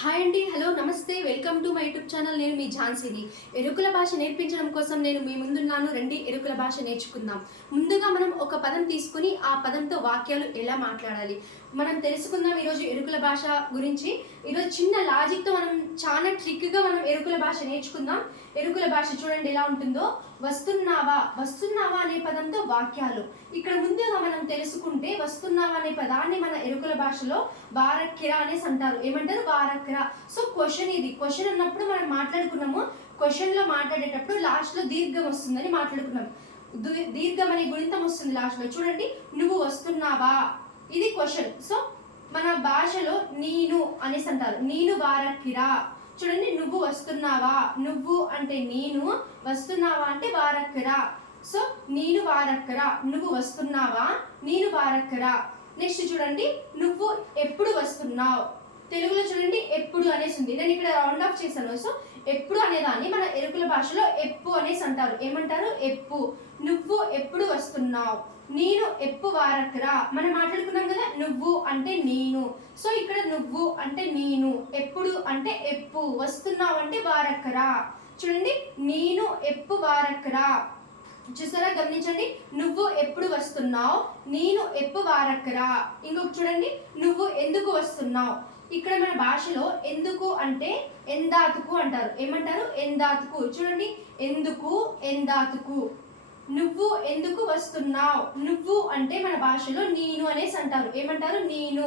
Hi అండి, hello, నమస్తే, welcome to my YouTube channel. నేను మీ ఝాన్సీని. ఎరుకుల భాష నేర్పించడం కోసం నేను మీ ముందున్నాను. రండి ఎరుకుల భాష నేర్చుకుందాం. ముందుగా మనం ఒక పదం తీసుకుని ఆ పదంతో వాక్యాలు ఎలా మాట్లాడాలి మనం తెలుసుకుందాం. ఈరోజు ఎరుకుల భాష గురించి ఈరోజు చిన్న లాజిక్తో మనం చాలా ట్రిక్గా మనం ఎరుకుల భాష నేర్చుకుందాం. ఎరుకుల భాష చూడండి ఎలా ఉంటుందో. వస్తున్నావా, వస్తున్నావా అనే పదంతో వాక్యాలు. ఇక్కడ ముందుగా మనం తెలుసుకుంటే వస్తున్నావా అనే పదాన్ని మన ఎరుకుల భాషలో వారక్కిరా అనేసి అంటారు. ఏమంటారు? వారక్కిరా. సో క్వశ్చన్, ఇది క్వశ్చన్ అన్నప్పుడు మనం మాట్లాడుకున్నాము. క్వశ్చన్ లో మాట్లాడేటప్పుడు లాస్ట్ లో దీర్ఘం వస్తుందని మాట్లాడుకున్నాం. దీర్ఘం అనే గుణితం వస్తుంది లాస్ట్ లో. చూడండి, నువ్వు వస్తున్నావా, ఇది క్వశ్చన్. సో మన భాషలో నేను అనేసి అంటారు. నేను వారక్కిరా. చూడండి, నువ్వు వస్తున్నావా, నువ్వు అంటే నేను, వస్తున్నావా అంటే వారక్కరా. సో నేను వారక్కరా, నువ్వు వస్తున్నావా, నేను వారక్కరా. నెక్స్ట్ చూడండి, నువ్వు ఎప్పుడు వస్తున్నావు. తెలుగులో చూడండి ఎప్పుడు అనేసి ఉంది. నేను ఇక్కడ రౌండ్ ఆఫ్ చేశాను. సో ఎప్పుడు అనేదాన్ని మన ఎరుకుల భాషలో ఎప్పు అనేసి అంటారు. ఏమంటారు? ఎప్పు. నువ్వు ఎప్పుడు వస్తున్నావు, నేను ఎప్పు వారక్కరా. మనం మాట్లాడుకున్నాం కదా, నువ్వు అంటే నేను. సో ఇక్కడ నువ్వు అంటే నేను, ఎప్పుడు అంటే ఎప్పు, వస్తున్నావు అంటే వారక్కరా. చూడండి, నేను ఎప్పు వారక్కరా. చూసారా, గమనించండి. నువ్వు ఎప్పుడు వస్తున్నావు, నేను ఎప్పు వారక్కరా. ఇంకొక చూడండి, నువ్వు ఎందుకు వస్తున్నావు. ఇక్కడ మన భాషలో ఎందుకు అంటే ఎందాతుకు అంటారు. ఏమంటారు? ఎందాతుకు. చూడండి, ఎందుకు, ఎందాతుకు. నువ్వు ఎందుకు వస్తున్నావు. నువ్వు అంటే మన భాషలో నేను అనేసి అంటారు. ఏమంటారు? నేను.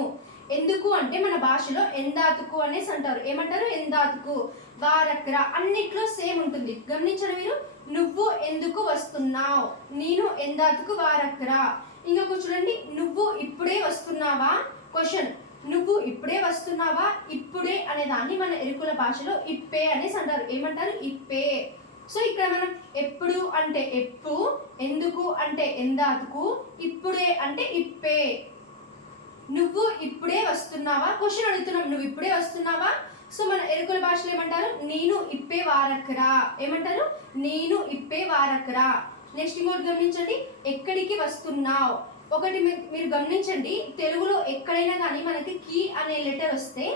ఎందుకు అంటే మన భాషలో ఎందాతుకు అనేసి అంటారు. ఏమంటారు? ఎందాతుకు. వారక్కర. అన్నిట్లో సేమ్ ఉంటుంది. గమనించండి మీరు. నువ్వు ఎందుకు వస్తున్నావు, నేను ఎందాతుకు వారక్కర. ఇంకొక చూడండి, నువ్వు ఇప్పుడే వస్తున్నావా. క్వశ్చన్, నువ్వు ఇప్పుడే వస్తున్నావా. ఇప్పుడే అనే దాన్ని మన ఎరుకుల భాషలో ఇప్పే అనేసి అంటారు. ఏమంటారు? ఇప్పే. సో ఇక్కడ మనం ఎప్పుడు అంటే ఎప్పు, ఎందుకు అంటే ఎందాతుకు, ఇప్పుడే అంటే ఇప్పే. నువ్వు ఇప్పుడే వస్తున్నావా. క్వశ్చన్ అడుగుతున్నాం, నువ్వు ఇప్పుడే వస్తున్నావా. సో మన ఎరుకుల భాషలో ఏమంటారు? నేను ఇప్పే వారక్కరా. ఏమంటారు? నేను ఇప్పే వారక్కరా. నెక్స్ట్ ఇంకోటి గమనించండి, ఎక్కడికి వస్తున్నావు. ఒకటి మీరు గమనించండి, తెలుగులో ఎక్కడైనా కానీ మనకి కీ అనే లెటర్ వస్తే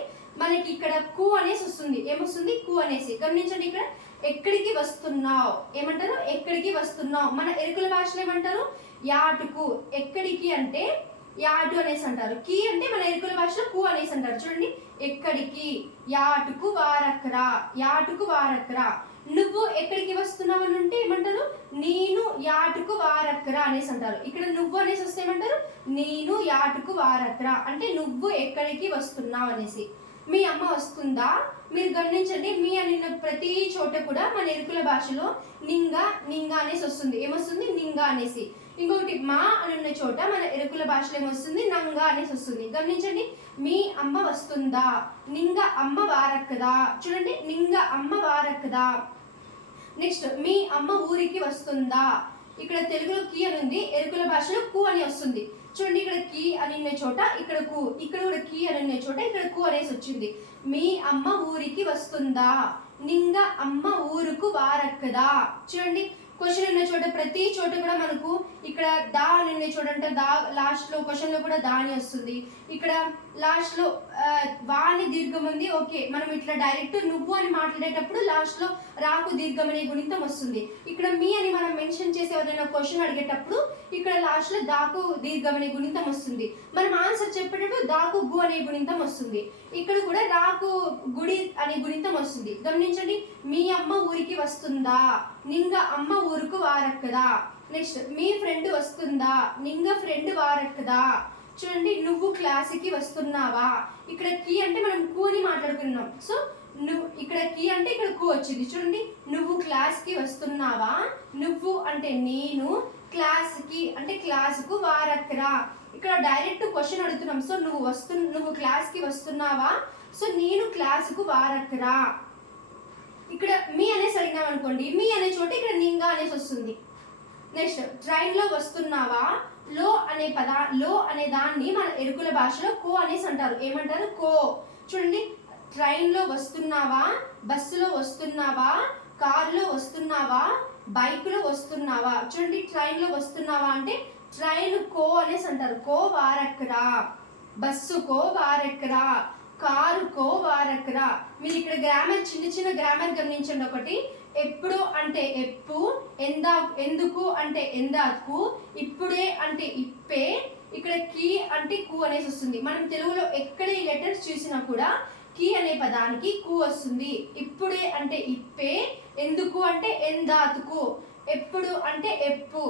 మనకి ఇక్కడ కు అనేసి వస్తుంది. ఏమొస్తుంది? కు అనేసి. గమనించండి, ఇక్కడ ఎక్కడికి వస్తున్నావు. ఏమంటారు? ఎక్కడికి వస్తున్నావు. మన ఎరుకుల భాషలో ఏమంటారు? యాటుకు. ఎక్కడికి అంటే యాటు అనేసి అంటారు. కీ అంటే మన ఎరుకుల భాషలో కు అనేసి అంటారు. చూడండి, ఎక్కడికి, యాటుకు వారక్కరా. యాటుకు వారక్కరా. నువ్వు ఎక్కడికి వస్తున్నావు అని అంటే ఏమంటారు? నేను యాటుకు వారక్కరా అనేసి అంటారు. ఇక్కడ నువ్వు అనేసి వస్తే ఏమంటారు? నేను యాటుకు వారక్కరా. అంటే నువ్వు ఎక్కడికి వస్తున్నావు అనేసి. మీ అమ్మ వస్తుందా. మీరు గమనించండి, మీ అనిన్న ప్రతి చోట కూడా మన ఎరుకుల భాషలో నింగా, నింగా అనేసి వస్తుంది. ఏమొస్తుంది? నింగా అనేసి. ఇంకొకటి మా అని ఉన్న చోట మన ఎరుకుల భాషలో ఏమొస్తుంది? నంగా అనేసి వస్తుంది. గమనించండి, మీ అమ్మ వస్తుందా. నింగ అమ్మ వారక్కదా. చూడండి, నింగ అమ్మ వారక్కదా. నెక్స్ట్, మీ అమ్మ ఊరికి వస్తుందా. ఇక్కడ తెలుగులో కీ అని ఉంది, ఎరుకుల భాషలో కు అని వస్తుంది. చూడండి, ఇక్కడ కీ అని ఉన్న చోట ఇక్కడ కు, ఇక్కడ కూడా కీ అని ఉన్న చోట ఇక్కడ కు అనేసి వచ్చింది. మీ అమ్మ ఊరికి వస్తుందా. నింగ అమ్మ ఊరుకు వారక్కదా. చూడండి, క్వశ్చన్ ఉన్న చోట ప్రతి చోట కూడా మనకు ఇక్కడ దా అని ఉన్న చోట అంటే దా, లాస్ట్ లో క్వశ్చన్ లో కూడా దా అని వస్తుంది. ఇక్కడ లాస్ట్ లో వాని దీర్ఘం ఉంది. ఓకే, మనం ఇట్లా డైరెక్ట్ నువ్వు అని మాట్లాడేటప్పుడు లాస్ట్ లో రాకు దీర్ఘం అనే గుణితం వస్తుంది. ఇక్కడ మీ అని మనం మెన్షన్ చేసి ఎవరైనా క్వశ్చన్ అడిగేటప్పుడు ఇక్కడ లాస్ట్ లో దాకు దీర్ఘం అనే గుణితం వస్తుంది. మనం ఆన్సర్ చెప్పేటప్పుడు దాకు గు అనే గుణితం వస్తుంది. ఇక్కడ కూడా రాకు గుడి అనే గుణితం వస్తుంది. గమనించండి, మీ అమ్మ ఊరికి వస్తుందా. నింగ అమ్మ ఊరుకు వారక్కదా. నెక్స్ట్, మీ ఫ్రెండ్ వస్తుందా. నింగ ఫ్రెండ్ వారక్కదా. చూడండి, నువ్వు క్లాస్కి వస్తున్నావా. ఇక్కడ కీ అంటే మనం కు అని మాట్లాడుకున్నాం. సో నువ్వు ఇక్కడ కీ అంటే ఇక్కడ కు వచ్చింది. చూడండి, నువ్వు క్లాస్కి వస్తున్నావా. నువ్వు అంటే నేను, క్లాస్కి అంటే క్లాసుకు వారక్కరా. ఇక్కడ డైరెక్ట్ క్వశ్చన్ అడుగుతున్నాం. సో నువ్వు క్లాస్కి వస్తున్నావా. సో నేను క్లాసుకు వారక్కరా. ఇక్కడ మీ అనేసి అడిగినాం అనుకోండి, మీ అనే చోట ఇక్కడ నింగా అనేసి వస్తుంది. నెక్స్ట్, ట్రైన్లో వస్తున్నావా. లో అనే దాన్ని మన ఎరుకుల భాషలో కో అనేసి అంటారు. ఏమంటారు? కో. చూడండి, ట్రైన్లో వస్తున్నావా, బస్సులో వస్తున్నావా, కారులో వస్తున్నావా, బైక్లో వస్తున్నావా. చూడండి, ట్రైన్లో వస్తున్నావా అంటే ట్రైన్ కో అనేసి అంటారు. కో వారక్కరా. బస్సు కో వారక్కరా. కారుకో వారకురా. మీరు ఇక్కడ గ్రామర్ చిన్న గ్రామర్ గమనించండి. ఒకటి, ఎప్పుడు అంటే ఎప్పు, ఎందుకు అంటే ఎందాకు, ఇప్పుడే అంటే ఇప్పే, ఇక్కడ కీ అంటే కు అనేసి వస్తుంది. మనం తెలుగులో ఎక్కడ ఈ లెటర్స్ చూసినా కూడా కీ అనే పదానికి కు వస్తుంది. ఇప్పుడే అంటే ఇప్పే, ఎందుకు అంటే ఎందాతుకు, ఎప్పుడు అంటే ఎప్పు.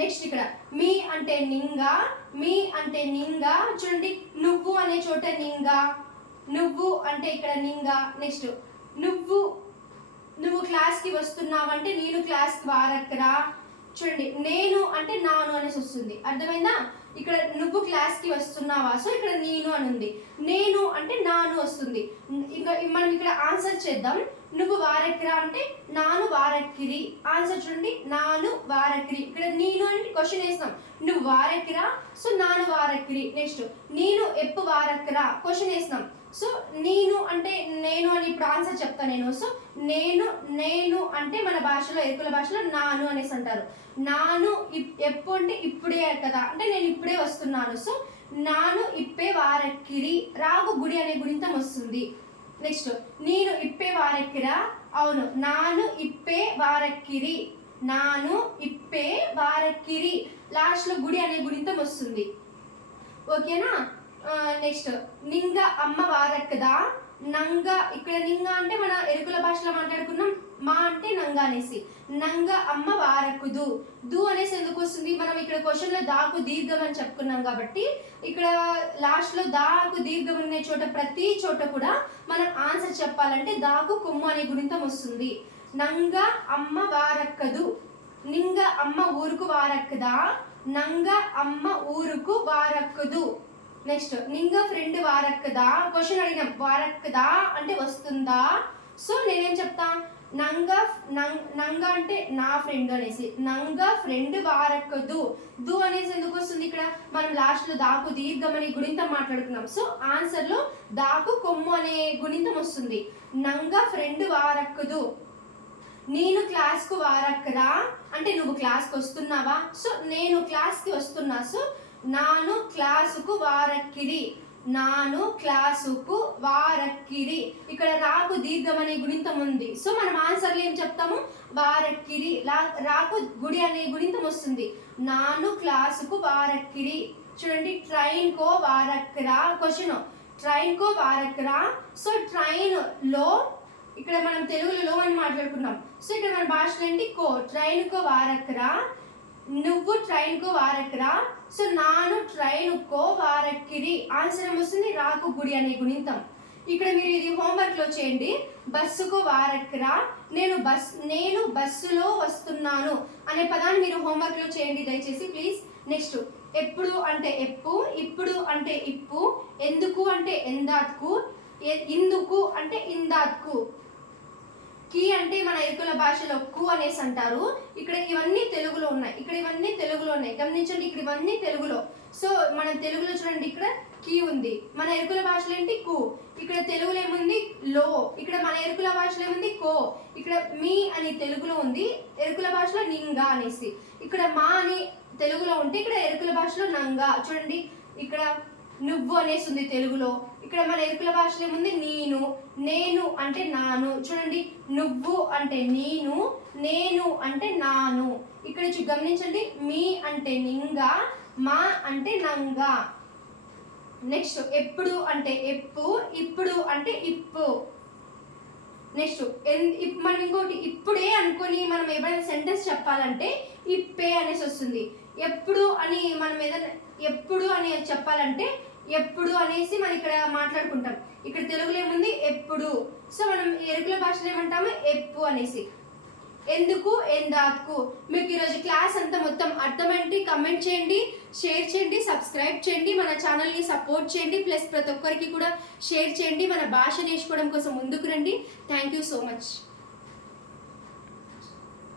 నెక్స్ట్ ఇక్కడ మీ అంటే నింగా, మీ అంటే నింగా. చూడండి, నువ్వు అనే చోట నింగా, నువ్వు అంటే ఇక్కడ నింగా. నెక్స్ట్ నువ్వు క్లాస్కి వస్తున్నావంటే నేను క్లాస్కి వారక్కరా. చూడండి, నేను అంటే నాను అనేసి వస్తుంది. అర్థమైందా? ఇక్కడ నువ్వు క్లాస్కి వస్తున్నావా, సో ఇక్కడ నేను అని ఉంది. నేను అంటే నాను వస్తుంది. ఇంకా మనం ఇక్కడ ఆన్సర్ చేద్దాం. నువ్వు వారక్కిరా అంటే నాను వారక్కిరి. ఆన్సర్ చూడండి, నాను వారక్కిరి. ఇక్కడ నేను అంటే క్వశ్చన్ వేస్తాం, నువ్వు వారక్కిరా, సో నాను వారక్కిరి. నెక్స్ట్, నేను ఎప్పు వారక్కరా, క్వశ్చన్ వేస్తాం. సో నేను అంటే నేను అని ఇప్పుడు ఆన్సర్ చెప్తాను నేను. సో నేను అంటే మన భాషలో, ఎరుకుల భాషలో నాను అనేసి అంటారు. నాను ఎప్పు అంటే ఇప్పుడే కదా, అంటే నేను ఇప్పుడే వస్తున్నాను. సో నాను ఇప్పే వారక్కిరి, రాగు గుడి అనే గుణితం వస్తుంది. నెక్స్ట్, నేను ఇప్పే వారక్కిరా, అవును, నాను ఇప్పే వారక్కిరి, నాను ఇప్పే వారక్కిరి, లాస్ట్లో గుడి అనే గుణితం వస్తుంది. ఓకేనా? నెక్స్ట్, నింగ అమ్మ వారక్కదా, నంగ. ఇక్కడ నింగ అంటే మన ఎరుకుల భాషలో మాట్లాడుకున్నాం, మా అంటే నంగ అనేసి. నంగ అమ్మ వారకుదు, దు అనేసి ఎందుకు వస్తుంది? మనం ఇక్కడ క్వశ్చన్లో దాకు దీర్ఘం అని చెప్పుకున్నాం కాబట్టి ఇక్కడ లాస్ట్లో దాకు దీర్ఘం అనే చోట ప్రతి చోట కూడా మనం ఆన్సర్ చెప్పాలంటే దాకు కొమ్ము అనే గుణితం వస్తుంది. నంగ అమ్మ వారక్కదు, నింగ అమ్మ ఊరుకు వారక్కదా, నంగ అమ్మ ఊరుకు వారక్కదు. నెక్స్ట్, నింగ ఫ్రెండ్ వారక్కదా, క్వశ్చన్ అడిగినాం, వారక్కదా అంటే వస్తుందా. సో నేనేం చెప్తా, నంగ అంటే నా ఫ్రెండ్ అనేసి, నంగ ఫ్రెండ్ వారక్కదు. దు అనేసి ఎందుకు వస్తుంది? ఇక్కడ మనం లాస్ట్లో దాకు దీర్ఘం అనే గుణితం మాట్లాడుకున్నాం. సో ఆన్సర్లో దాకు కొమ్ము అనే గుణితం వస్తుంది. నంగ ఫ్రెండ్ వారక్కదు. నేను క్లాస్కు వారక్కరా అంటే నువ్వు క్లాస్కి వస్తున్నావా, సో నేను క్లాస్కి వస్తున్నా. సో నాను క్లాసుకు వారక్కిరి, నాను క్లాసుకు వారక్కిరి. ఇక్కడ రాకు దీర్ఘం అనే గుణితం ఉంది. సో మనం ఆన్సర్లు ఏం చెప్తాము? వారక్కిరి. రాకు గుడి అనే గుణితం వస్తుంది. నాను క్లాసుకు వారక్కిరి. చూడండి, ట్రైన్ కో వారక్కరా, క్వశ్చన్ ట్రైన్ కో వారక్కరా. సో ట్రైన్ లో, ఇక్కడ మనం తెలుగులో అని మాట్లాడుకున్నాం. సో ఇక్కడ మన భాషలో ఏంటి? కో, ట్రైన్ కో వారక్కరా, నువ్వు ట్రైన్ కో వారక్కరా. సో నాను ట్రైన్ కో వారక్కిరి. ఆన్సర్ ఏమొస్తుంది? రాకు గుడి అనే గుణితం. ఇక్కడ మీరు ఇది హోంవర్క్ లో చేయండి. బస్సుకు వారక్కరా, నేను బస్సులో వస్తున్నాను అనే పదాన్ని మీరు హోంవర్క్ లో చేయండి దయచేసి ప్లీజ్. నెక్స్ట్, ఎప్పుడు అంటే ఎప్పు, ఇప్పుడు అంటే ఇప్పు, ఎందుకు అంటే ఎందాత్కు, ఇందుకు అంటే ఇందాత్కు. కీ అంటే మన ఎరుకుల భాషలో కు అనేసి అంటారు. ఇక్కడ ఇవన్నీ తెలుగులో ఉన్నాయి, ఇక్కడ ఇవన్నీ తెలుగులో ఉన్నాయి. గమనించండి, ఇక్కడ ఇవన్నీ తెలుగులో. సో మన తెలుగులో చూడండి, ఇక్కడ కీ ఉంది. మన ఎరుకుల భాషలో ఏంటి? కు. ఇక్కడ తెలుగులో ఏముంది? లో. ఇక్కడ మన ఎరుకుల భాషలో ఏముంది? కో. ఇక్కడ మీ అని తెలుగులో ఉంది, ఎరుకుల భాషలో నింగా అనేసి. ఇక్కడ మా అని తెలుగులో ఉంటే ఇక్కడ ఎరుకుల భాషలో నంగా. చూడండి, ఇక్కడ నువ్వు అనేసి ఉంది తెలుగులో. ఇక్కడ మన ఎరుకుల భాషలో ఏముంది? నేను అంటే నాను. చూడండి, నువ్వు అంటే నేను అంటే నాను. ఇక్కడ గమనించండి, మీ అంటే నింగా, మా అంటే నంగా. నెక్స్ట్, ఎప్పుడు అంటే ఎప్పు, ఇప్పుడు అంటే ఇప్పు. నెక్స్ట్, మనం ఇంకోటి ఇప్పుడే అనుకొని మనం ఏమైనా సెంటెన్స్ చెప్పాలంటే ఇప్పే అనేసి వస్తుంది. ఎప్పుడు అని మనం ఏదైనా ఎప్పుడు అని చెప్పాలంటే ఎప్పుడు అనేసి మనం ఇక్కడ మాట్లాడుకుంటాం. ఇక్కడ తెలుగులో ఏముంది? ఎప్పుడు. సో మనం ఎరుకుల భాషలో ఏమంటాము? ఎప్పు అనేసి. ఎందుకు ఎందాకు. మీకు ఈరోజు క్లాస్ అంతా మొత్తం అర్థమైంది? కమెంట్ చేయండి, షేర్ చేయండి, సబ్స్క్రైబ్ చేయండి, మన ఛానల్ని సపోర్ట్ చేయండి, ప్లస్ ప్రతి ఒక్కరికి కూడా షేర్ చేయండి. మన భాష నేర్చుకోవడం కోసం ముందుకు రండి. Thank you so much.